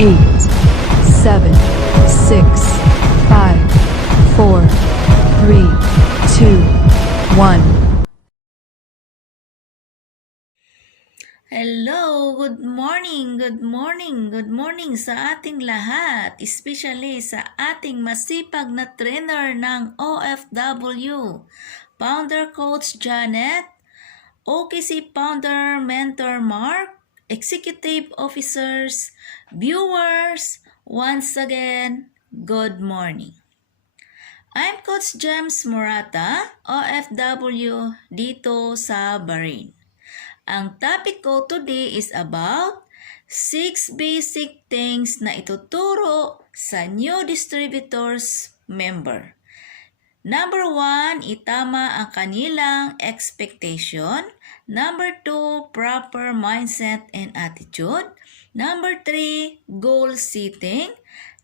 8, 7, 6, 5, 4, 3, 2, 1. Hello, good morning, good morning, good morning sa ating lahat, especially sa ating masipag na trainer ng OFW, Founder Coach Janet, OKC Founder Mentor Mark, Executive Officers, viewers, once again, good morning. I'm Coach James Morata, OFW dito sa Bahrain. Ang topic ko today is about 6 basic things na ituturo sa new distributors member. Number 1, itama ang kanilang expectation. Number 2, proper mindset and attitude. Number 3, goal setting.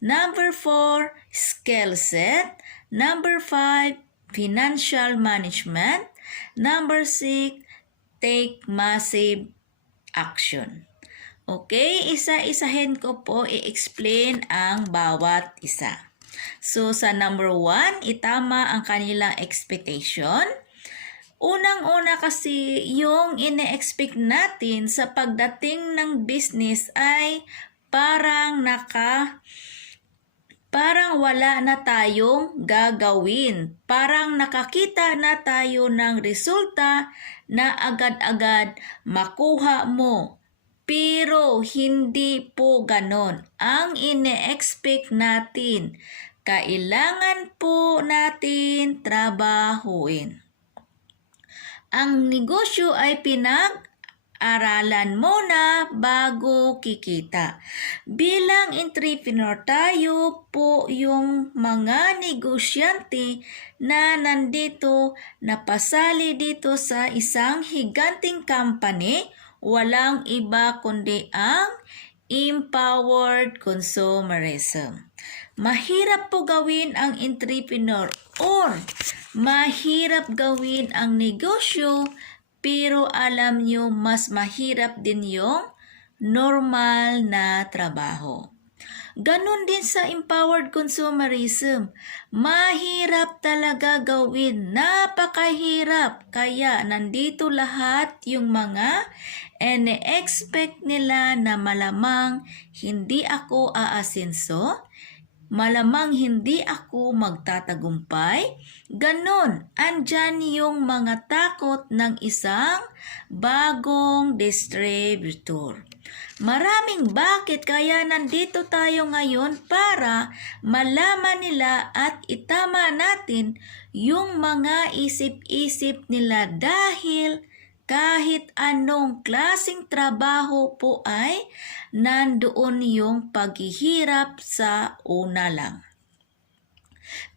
Number 4, skill set. Number 5, financial management. Number 6, take massive action. Okay, isa-isahin ko po i-explain ang bawat isa. So, sa number 1, itama ang kanilang expectation. Unang-una kasi yung ine-expect natin sa pagdating ng business ay parang wala na tayong gagawin. Parang nakakita na tayo ng resulta na agad-agad makuha mo. Pero hindi po ganon. Ang ine-expect natin, kailangan po natin trabahuin. Ang negosyo ay pinag-aralan muna bago kikita. Bilang entrepreneur tayo po yung mga negosyante na nandito, napasali dito sa isang higanting company. Walang iba kundi ang empowered consumerism. Mahirap po gawin ang entrepreneur or mahirap gawin ang negosyo, pero alam nyo mas mahirap din yung normal na trabaho. Ganon din sa empowered consumerism. Mahirap talaga gawin. Napakahirap. Kaya nandito lahat yung mga ine-expect nila na malamang hindi ako aasenso, malamang hindi ako magtatagumpay. Ganon, andyan yung mga takot ng isang bagong distributor. Maraming bakit kaya nandito tayo ngayon para malaman nila at itama natin yung mga isip-isip nila dahil kahit anong klaseng trabaho po ay nandoon yung paghihirap sa una lang.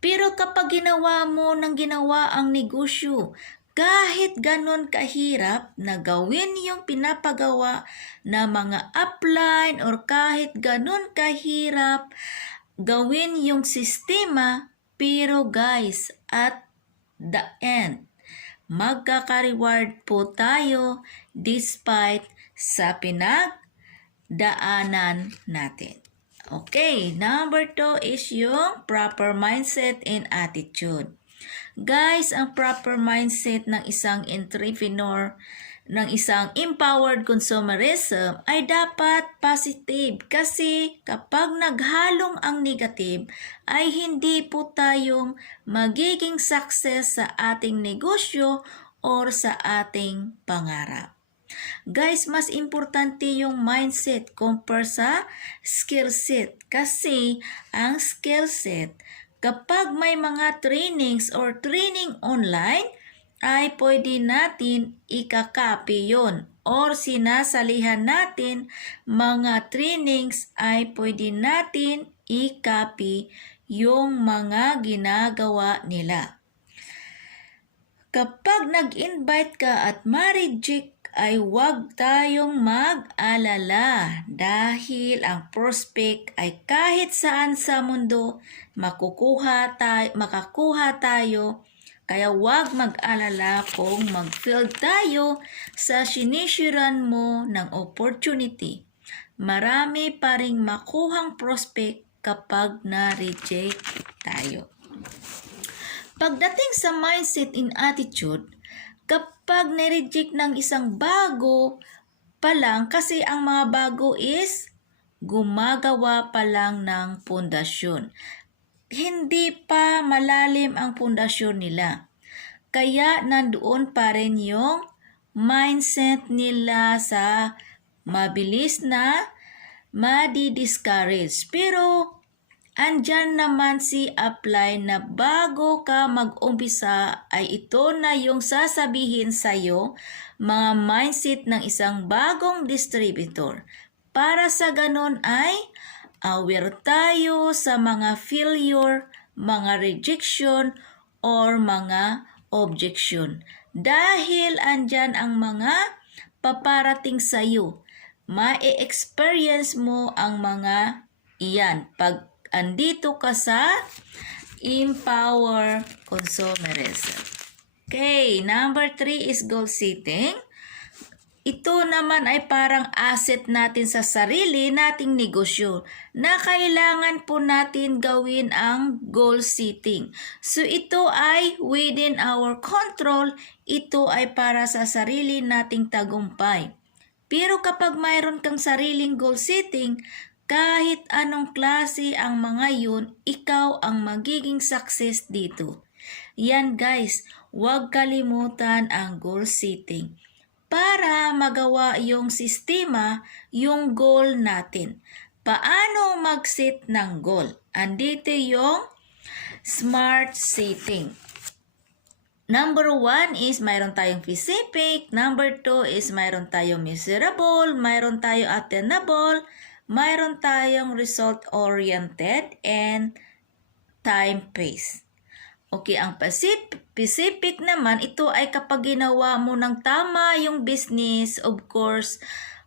Pero kapag ginawa mo ng ginawa ang negosyo, kahit ganon kahirap na gawin yung pinapagawa na mga upline or kahit ganon kahirap gawin yung sistema, pero guys, at the end, magkaka-reward po tayo despite sa pinagdaanan natin. Okay, number 2 is yung proper mindset and attitude. Guys, ang proper mindset ng isang entrepreneur, ng isang empowered consumerism ay dapat positive kasi kapag naghalong ang negative ay hindi po tayong magiging success sa ating negosyo or sa ating pangarap. Guys, mas importante yung mindset compare sa skill set kasi ang skill set kapag may mga trainings or training online, ay pwede natin ikakopy yun. Or sinasalihan natin mga trainings ay pwede natin i-copy yung mga ginagawa nila. Kapag nag-invite ka at ma-reject ay huwag tayong mag-alala dahil ang prospect ay kahit saan sa mundo makakuha tayo. Kaya huwag mag-alala kung mag-fail tayo sa sinisuran mo ng opportunity. marami pa ring makuhang prospect kapag na-reject tayo. Pagdating sa mindset and attitude, kapag na-reject ng isang bago pa lang, kasi ang mga bago is gumagawa pa lang ng pundasyon. Hindi pa malalim ang pundasyon nila. Kaya nandoon pa rin yung mindset nila sa mabilis na madi-discourage. Pero andyan naman si apply na bago ka mag-umpisa ay ito na yung sasabihin sa'yo mga mindset ng isang bagong distributor. Para sa ganon ay aware tayo sa mga failure, mga rejection, or mga objection. Dahil andyan ang mga paparating sa'yo, ma-experience mo ang mga iyan pag andito ka sa Empower Consumerism. Okay, number 3 is goal setting. Ito naman ay parang asset natin sa sarili nating negosyo na kailangan po natin gawin ang goal setting. So ito ay within our control, ito ay para sa sarili nating tagumpay. Pero kapag mayroon kang sariling goal setting, kahit anong klase ang mga yun, ikaw ang magiging success dito. Yan guys, huwag kalimutan ang goal setting. Para magawa yung sistema, yung goal natin. Paano mag-set ng goal? Andito yung smart setting. Number 1 is mayroon tayong specific. Number 2 is mayroon tayong measurable. Mayroon tayong attainable. Mayroon tayong result-oriented and time-based. Okay, ang specific naman, ito ay kapag ginawa mo ng tama yung business, of course,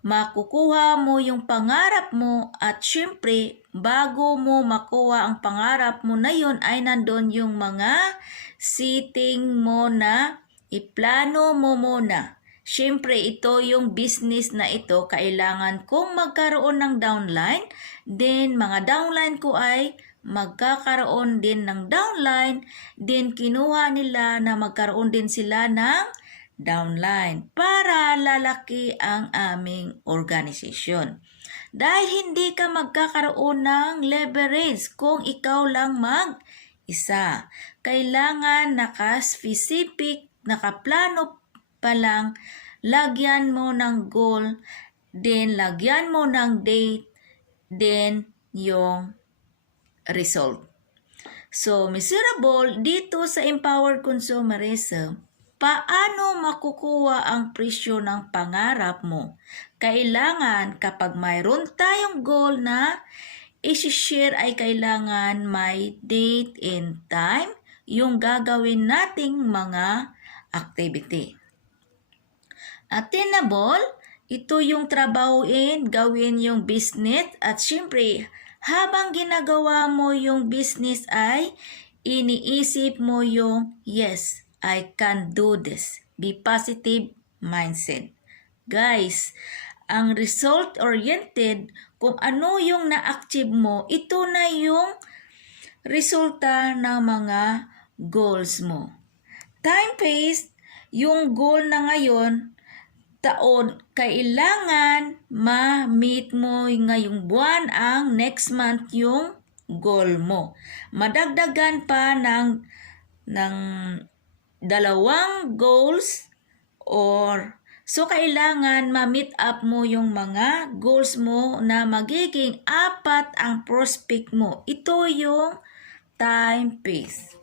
makukuha mo yung pangarap mo at syempre, bago mo makuha ang pangarap mo na yun ay nandun yung mga setting mo na iplano mo muna. Siyempre, ito yung business na ito, kailangan kong magkaroon ng downline, then mga downline ko ay magkakaroon din ng downline, then kinuha nila na magkaroon din sila ng downline para lalaki ang aming organisasyon. Dahil hindi ka magkakaroon ng leverage kung ikaw lang mag-isa. Kailangan naka-specific, nakaplano pa lang, lagyan mo ng goal, then lagyan mo ng date, then yung result. So, measurable dito sa Empowered Consumerism, paano makukuha ang presyo ng pangarap mo? Kailangan kapag mayroon tayong goal na isi-share ay kailangan may date and time yung gagawin nating mga activity. Attainable, ito yung trabahuin, gawin yung business at syempre, habang ginagawa mo yung business ay iniisip mo yung yes, I can do this. Be positive mindset. Guys, ang result-oriented, kung ano yung na-achieve mo, ito na yung resulta ng mga goals mo. Time-based, yung goal na ngayon, taon, kailangan ma-meet mo ngayong buwan ang next month yung goal mo. Madagdagan pa ng dalawang goals or so kailangan ma-meet up mo yung mga goals mo na magiging 4 ang prospect mo. Ito yung time pace.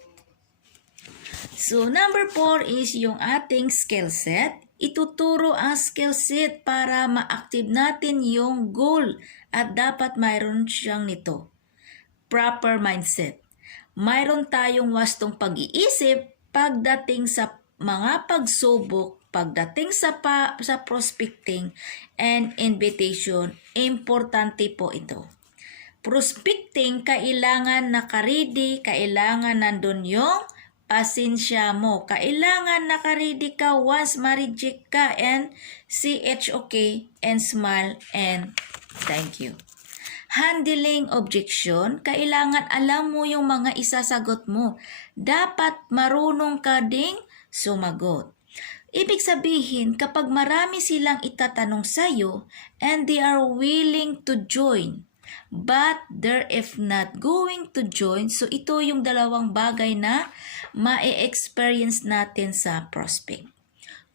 So number 4 is yung ating skill set. Ituturo ang skill set para ma-active natin yung goal at dapat mayroon siyang nito. Proper mindset. Mayroon tayong wastong pag-iisip pagdating sa mga pagsubok, pagdating sa prospecting and invitation. Importante po ito. Prospecting, kailangan naka-ready, kailangan nandun yung pasensya mo. Kailangan naka-ready ka once ma-reject ka and CHOK and smile and Thank you. Handling objection, kailangan alam mo yung mga isasagot mo. Dapat marunong ka ding sumagot. Ibig sabihin, kapag marami silang itatanong sa'yo and they are willing to join, but they're if not going to join, so ito yung dalawang bagay na ma-experience natin sa prospect.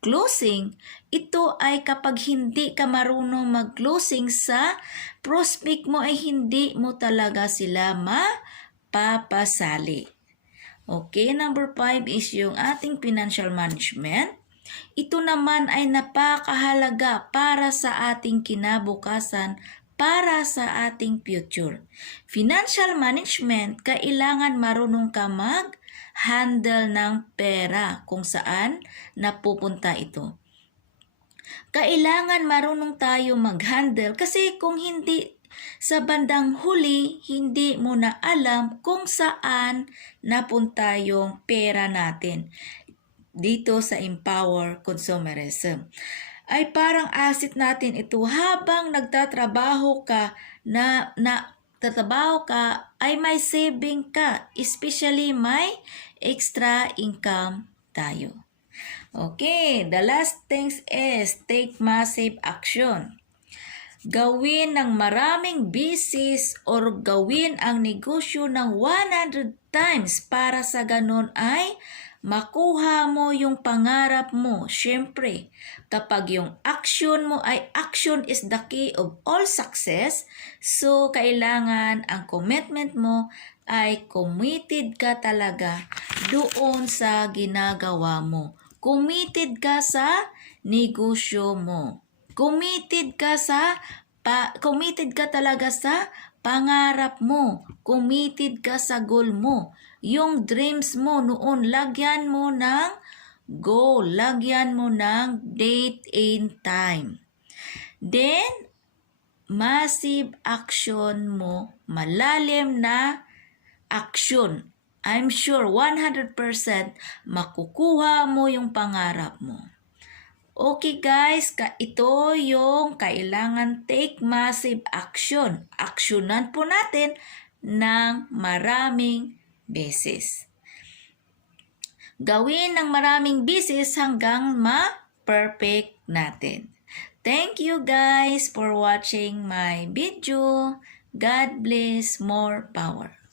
Closing, ito ay kapag hindi ka marunong mag-closing sa prospect mo ay hindi mo talaga sila mapapasali. Okay, number 5 is yung ating financial management. Ito naman ay napakahalaga para sa ating kinabukasan, para sa ating future. Financial management, kailangan marunong ka mag-handle ng pera kung saan napupunta ito. Kailangan marunong tayo mag-handle kasi kung hindi sa bandang huli, hindi mo na alam kung saan napunta yung pera natin dito sa Empower Consumerism. Ay parang asset natin ito habang nagtatrabaho ka ay may saving ka, especially may extra income tayo. Okay, the last things is take massive action. Gawin ng maraming business or gawin ang negosyo ng 100 times para sa ganun ay makuha mo yung pangarap mo. Siyempre, kapag yung action mo ay action is the key of all success, so kailangan ang commitment mo ay committed ka talaga doon sa ginagawa mo. Committed ka sa negosyo mo. Committed ka talaga sa pangarap mo. Committed ka sa goal mo. Yung dreams mo noon, lagyan mo ng goal. Lagyan mo ng date and time. Then, massive action mo, malalim na action. I'm sure 100% makukuha mo yung pangarap mo. Okay guys, ito yung kailangan take massive action. Aksyonan po natin ng maraming beses. Gawin ng maraming beses hanggang ma-perfect natin. Thank you guys for watching my video. God bless, more power.